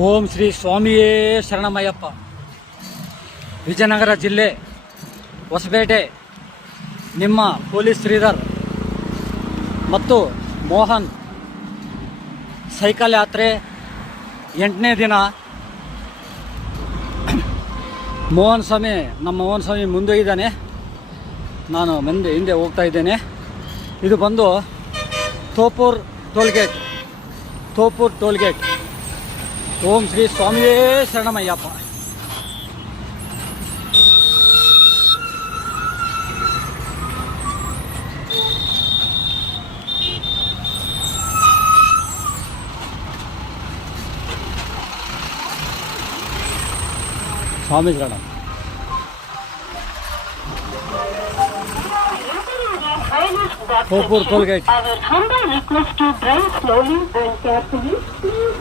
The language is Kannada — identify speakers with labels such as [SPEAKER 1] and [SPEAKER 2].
[SPEAKER 1] ಓಂ ಶ್ರೀ ಸ್ವಾಮಿಯೇ ಶರಣಮಯ್ಯಪ್ಪ. ವಿಜಯನಗರ ಜಿಲ್ಲೆ ಹೊಸಪೇಟೆ, ನಿಮ್ಮ ಪೊಲೀಸ್ ಶ್ರೀಧರ್ ಮತ್ತು ಮೋಹನ್ ಸೈಕಲ್ ಯಾತ್ರೆ ಎಂಟನೇ ದಿನ. ಮೋಹನ್ ಸ್ವಾಮಿ, ನಮ್ಮ ಮೋಹನ್ ಸ್ವಾಮಿ ಮುಂದೆ ಇದ್ದಾನೆ. ನಾನು ಮುಂದೆ ಹಿಂದೆ ಹೋಗ್ತಾ ಇದ್ದೇನೆ. ಇದು ಬಂದು Thoppur toll gate Thoppur toll gate. Om Shri స్వామియే శరణమయ్యప్ప స్వామి శరణం
[SPEAKER 2] Hopur
[SPEAKER 1] Toll Gate.
[SPEAKER 2] Our humble request to drive slowly and carefully.